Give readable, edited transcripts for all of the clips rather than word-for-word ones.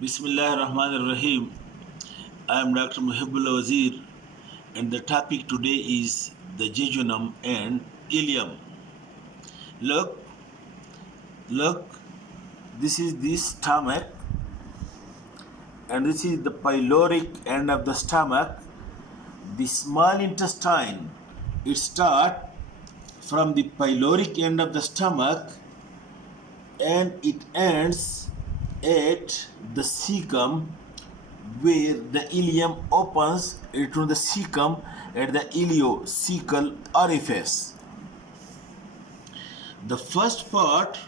Bismillah ar-Rahman ar-Rahim. I am Dr. Muhibbullah Wazir, and the topic today is the jejunum and ileum. Look, look, this is the stomach, and this is the pyloric end of the stomach. The small intestine, it starts from the pyloric end of the stomach and it ends at the cecum where the ileum opens into the cecum at the ileocecal orifice. The first part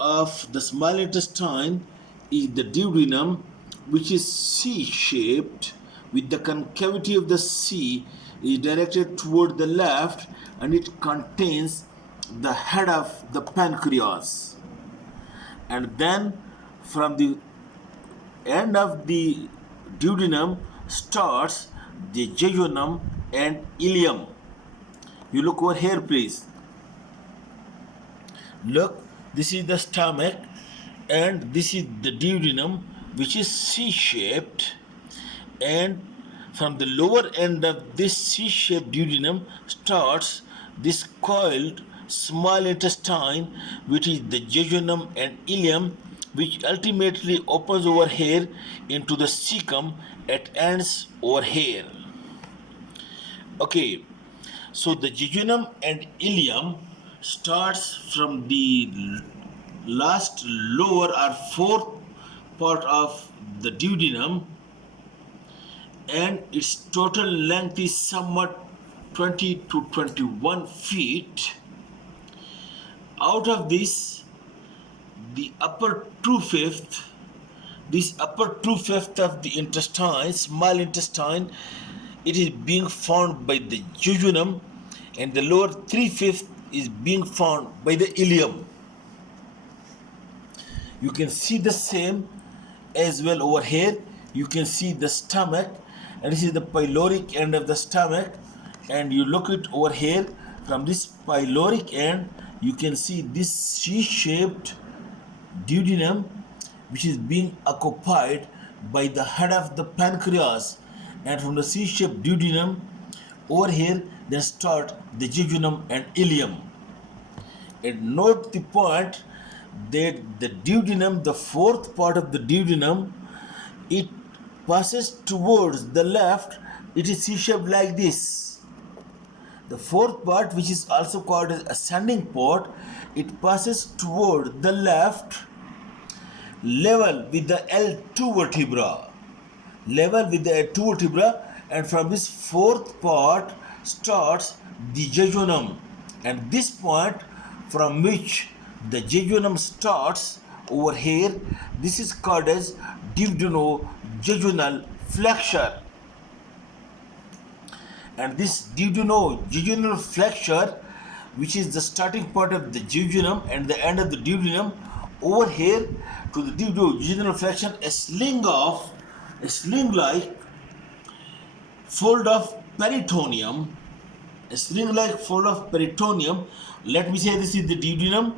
of the small intestine is the duodenum, which is C-shaped with the concavity of the C is directed toward the left, and it contains the head of the pancreas. And then from the end of the duodenum starts the jejunum and ileum. You look over here, please. Look, this is the stomach and this is the duodenum, which is C-shaped, and from the lower end of this C-shaped duodenum starts this coiled small intestine, which is the jejunum and ileum, which ultimately opens over here into the cecum at ends over here. Okay, so the jejunum and ileum starts from the last lower or fourth part of the duodenum, and its total length is somewhat 20 to 21 feet. Out of this, the upper two-fifth of the intestine, small intestine, it is being formed by the jejunum, and the lower three-fifths is being formed by the ileum. You can see the same as well over here. You can see the stomach, and this is the pyloric end of the stomach, and you look it over here. From this pyloric end, you can see this C-shaped duodenum, which is being occupied by the head of the pancreas, and from the C-shaped duodenum over here then start the jejunum and ileum. And note the point that the duodenum, the fourth part of the duodenum, it passes towards the left. It is C-shaped like this. The fourth part, which is also called as ascending part, it passes toward the left, level with the L2 vertebra. And from this fourth part starts the jejunum. And this point from which the jejunum starts over here, this is called as duodenojejunal flexure. And this duodenojejunal flexure, which is the starting part of the jejunum and the end of the duodenum, over here to the duodenojejunal flexure, a sling-like fold of peritoneum. Let me say this is the duodenum,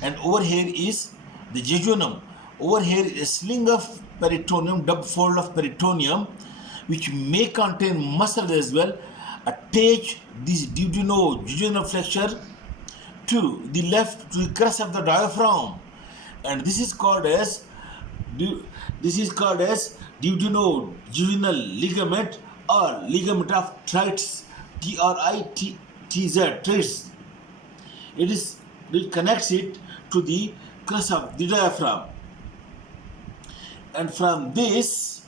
and over here is the jejunum. Over here is a sling of peritoneum, double fold of peritoneum, which may contain muscles as well. Attach this duodenojejunal flexure to the left, to the crest of the diaphragm, and this is called as duodenojejunal ligament or ligament of Treitz, Treitz. It connects it to the crest of the diaphragm, and from this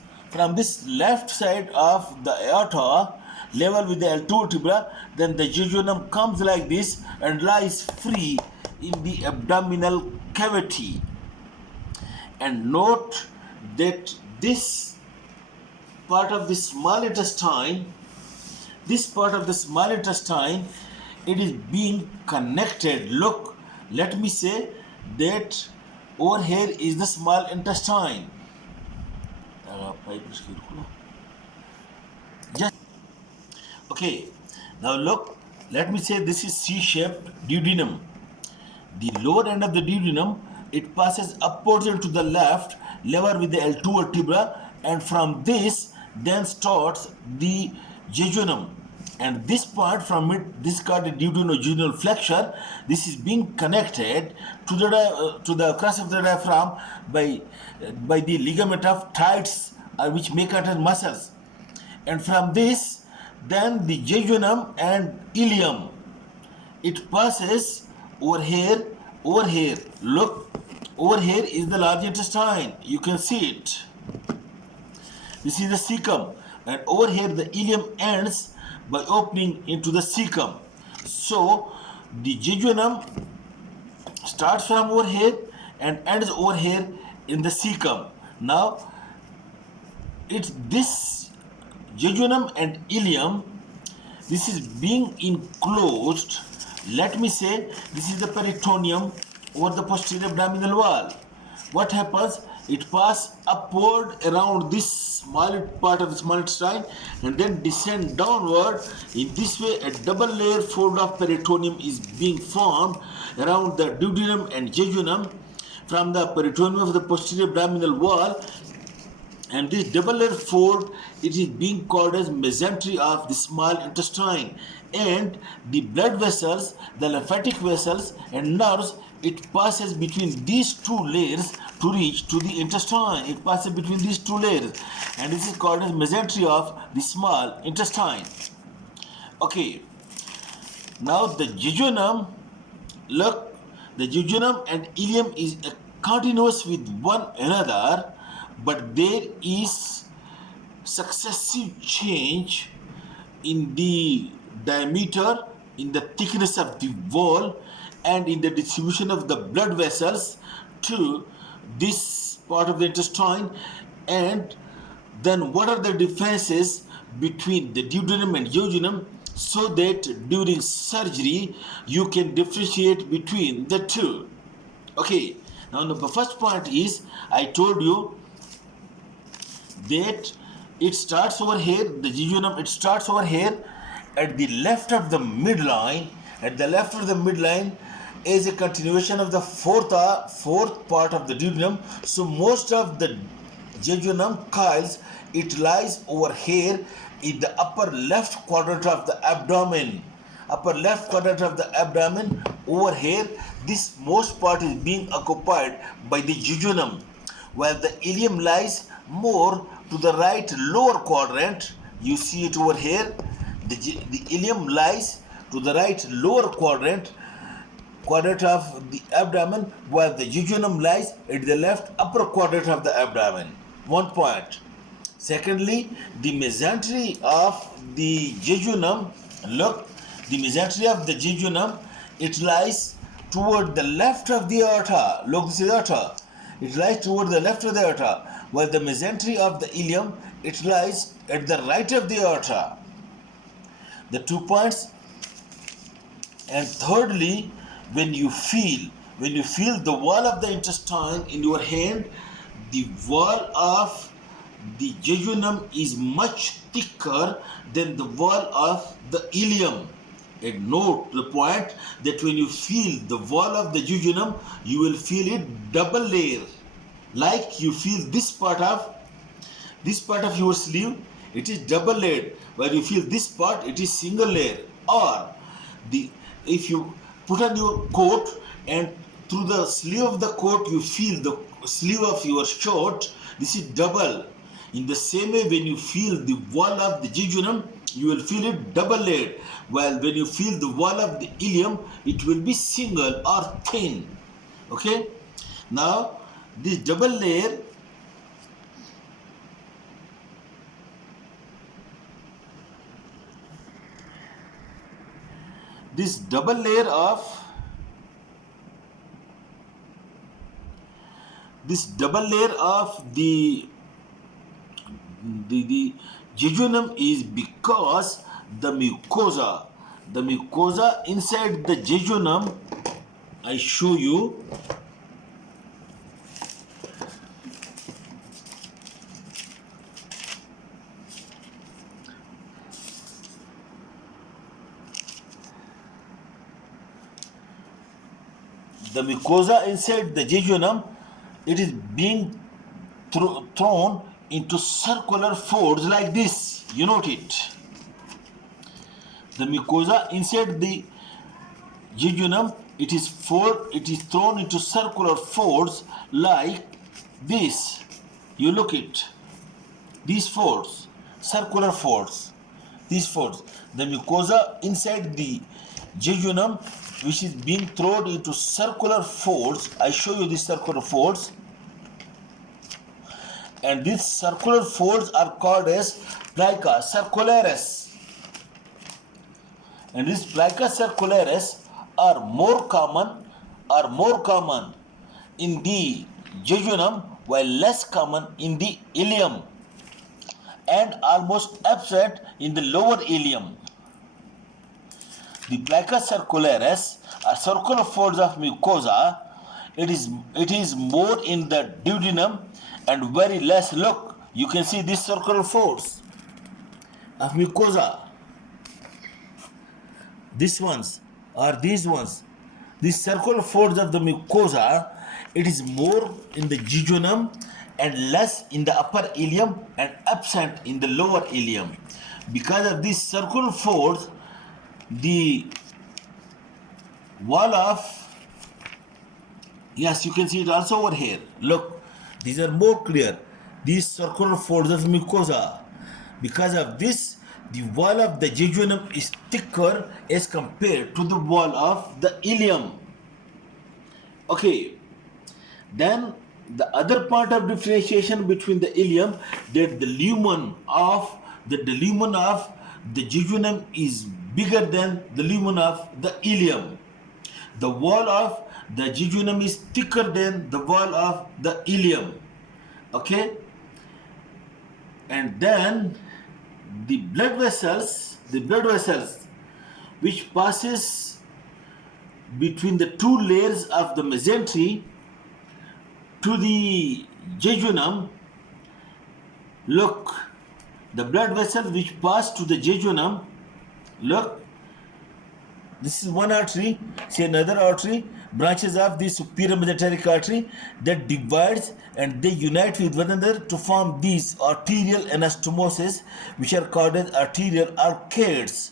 left side of the aorta, level with the L2 vertebra, then the jejunum comes like this and lies free in the abdominal cavity. And note that this part of the small intestine, it is being connected. Look, let me say that over here is the small intestine. Okay, now look, let me say this is C-shaped duodenum. The lower end of the duodenum it passes upwards and to the left lever with the L2 vertebra, and from this then starts the jejunum. And this part from it, this called the duodenojejunal flexure, this is being connected to the crus of the diaphragm by the ligament of tights, which make it as muscles. And from this, then the jejunum and ileum, it passes over here. Look, over here is the large intestine. You can see it. This is the cecum, and over here the ileum ends by opening into the cecum. So the jejunum starts from over here and ends over here in the cecum. Now it's this jejunum and ileum, this is being enclosed. Let me say this is the peritoneum over the posterior abdominal wall. What happens? It passes upward around this small part of the small intestine and then descend downward. In this way, a double layer fold of peritoneum is being formed around the duodenum and jejunum from the peritoneum of the posterior abdominal wall. And this double layer fold, it is being called as mesentery of the small intestine. And the blood vessels, the lymphatic vessels and nerves, it passes between these two layers to reach to the intestine. It passes between these two layers, and this is called as mesentery of the small intestine. Okay, now the jejunum, look, the jejunum and ileum is continuous with one another, but there is successive change in the diameter, in the thickness of the wall, and in the distribution of the blood vessels to this part of the intestine. And then what are the differences between the duodenum and jejunum, so that during surgery you can differentiate between the two. Okay, now the first point is, I told you that it starts over here, the jejunum, it starts over here at the left of the midline. At the left of the midline is a continuation of the fourth part of the duodenum. So most of the jejunum coils, it lies over here in the upper left quadrant of the abdomen. Upper left quadrant of the abdomen, over here, this most part is being occupied by the jejunum, while the ileum lies more to the right lower quadrant. You see it over here. The ileum lies to the right lower quadrant of the abdomen, while the jejunum lies at the left upper quadrant of the abdomen. One point. Secondly, the mesentery of the jejunum, look, the mesentery of the jejunum, it lies toward the left of the aorta. Look, this is aorta. It lies toward the left of the aorta, while the mesentery of the ileum, it lies at the right of the aorta. The 2 points. And thirdly, when you feel the wall of the intestine in your hand, the wall of the jejunum is much thicker than the wall of the ileum. And note the point that when you feel the wall of the jejunum, you will feel it double layer. Like you feel this part of your sleeve, it is double layered. While you feel this part, it is single layer. Or if you put on your coat and through the sleeve of the coat you feel the sleeve of your shirt, this is double. In the same way, when you feel the wall of the jejunum, you will feel it double layered, while when you feel the wall of the ileum, it will be single or thin. Okay, now this double layer, of the jejunum is because the mucosa inside the jejunum, I show you. the mucosa inside the jejunum, it is being thrown into circular folds like this. You note it. The mucosa inside the jejunum, it is thrown into circular folds like this. You look it. These folds, circular folds, these folds. The mucosa inside the jejunum, which is being thrown into circular folds. I show you these circular folds. And these circular folds are called as plica circularis. And these plica circularis are more common in the jejunum, while less common in the ileum, and almost absent in the lower ileum. The plica circularis are circular folds of mucosa. It is more in the duodenum and very less. Look, you can see these circular folds of mucosa. These ones. These circular folds of the mucosa, it is more in the jejunum and less in the upper ileum and absent in the lower ileum. Because of these circular folds, the wall of, yes, you can see it also over here. Look, these are more clear. These circular folds of mucosa. Because of this, the wall of the jejunum is thicker as compared to the wall of the ileum. Okay, then the other part of differentiation between the ileum, that the lumen of the jejunum is bigger than the lumen of the ileum. The wall of the jejunum is thicker than the wall of the ileum. Okay, and then the blood vessels which passes between the two layers of the mesentery to the jejunum. Look, the blood vessels which pass to the jejunum, look, this is one artery, see another artery, branches of the superior mesenteric artery that divides and they unite with one another to form these arterial anastomoses, which are called as arterial arcades.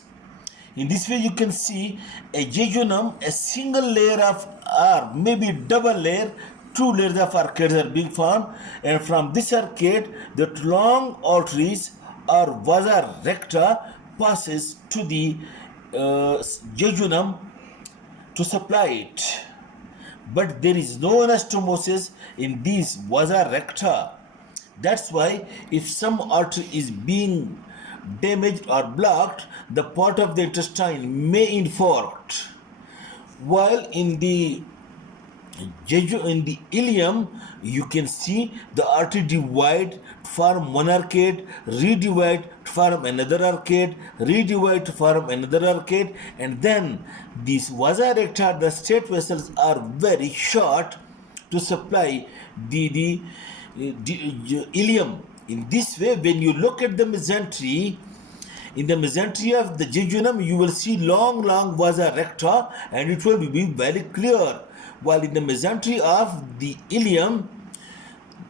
In this way, you can see a jejunum, a single layer of, or maybe double layer, two layers of arcades are being formed, and from this arcade, the long arteries or vasa recta passes to the jejunum to supply it. But there is no anastomosis in these vasa recta. That's why if some artery is being damaged or blocked, the part of the intestine may infarct. While in the ileum, you can see the artery divide to form one arcade, redivide to form another arcade, redivide to form another arcade, and then these vasa recta, the straight vessels, are very short to supply the ileum. In this way, when you look at the mesentery, in the mesentery of the jejunum, you will see long vasa recta, and it will be very clear. While in the mesentery of the ileum,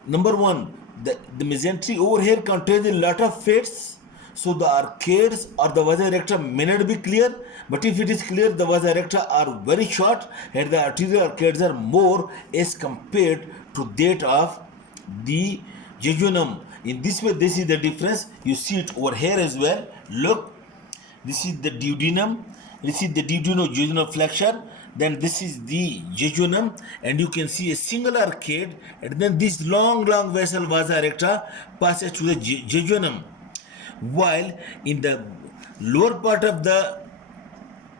number one, the mesentery over here contains a lot of fats, so the arcades or the vasa recta may not be clear, but if it is clear, the vasa recta are very short and the arterial arcades are more as compared to that of the jejunum. In this way, this is the difference. You see it over here as well. Look, this is the duodenum, this is the duodenojejunal flexure, then this is the jejunum, and you can see a single arcade, and then this long vessel vasa recta passes to the jejunum. While in the lower part of the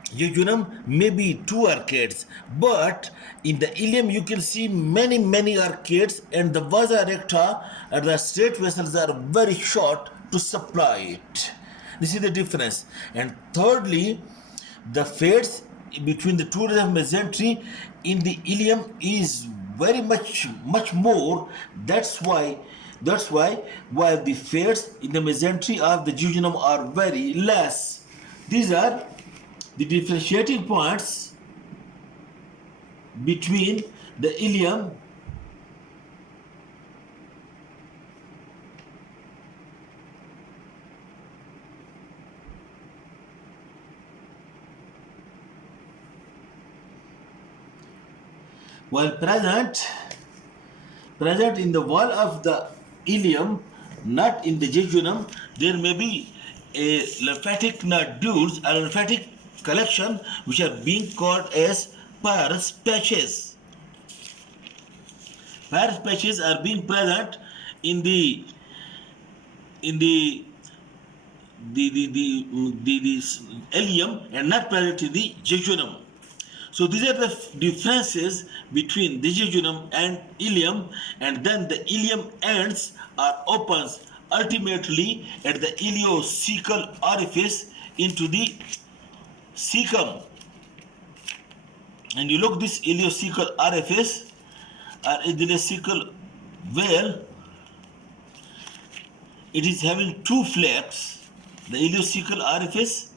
jejunum may be two arcades, but in the ileum you can see many arcades, and the vasa recta and the straight vessels are very short to supply it. This is the difference. And thirdly, the fats between the two layers of mesentery in the ileum is very much more. That's why while the fats in the mesentery of the jejunum are very less. These are the differentiating points between the ileum while present in the wall of the ileum, not in the jejunum, there may be a lymphatic nodules or lymphatic collection which are being called as Peyer's patches. Peyer's patches are being present in the ileum and not present in the jejunum. So these are the differences between the jejunum and ileum, and then the ileum ends or opens ultimately at the ileocecal orifice into the cecum. And you look this ileocecal orifice or ileocecal veil, it is having two flaps, the ileocecal orifice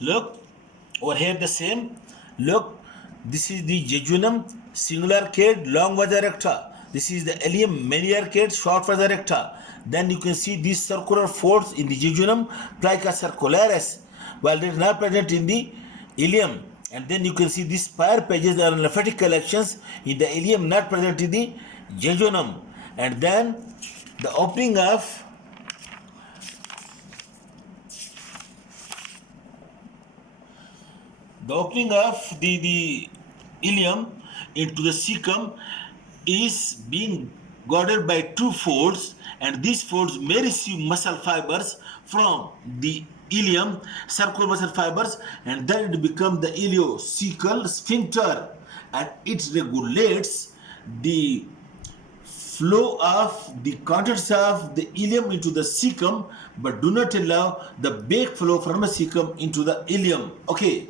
look over here the same. Look, this is the jejunum, singular arcade, long vasa recta. This is the ileum, many arcade, short vasa recta. Then you can see these circular folds in the jejunum, plica circularis, while they are not present in the ileum. And then you can see these Peyer pages are lymphatic collections in the ileum, not present in the jejunum. And then the opening of the ileum into the cecum is being guarded by two folds, and these folds may receive muscle fibers from the ileum, circular muscle fibers, and then it becomes the ileocecal sphincter, and it regulates the flow of the contents of the ileum into the cecum, but do not allow the back flow from the cecum into the ileum. Okay,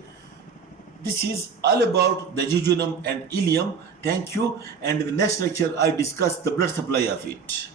this is all about the jejunum and ileum. Thank you, and in the next lecture I discuss the blood supply of it.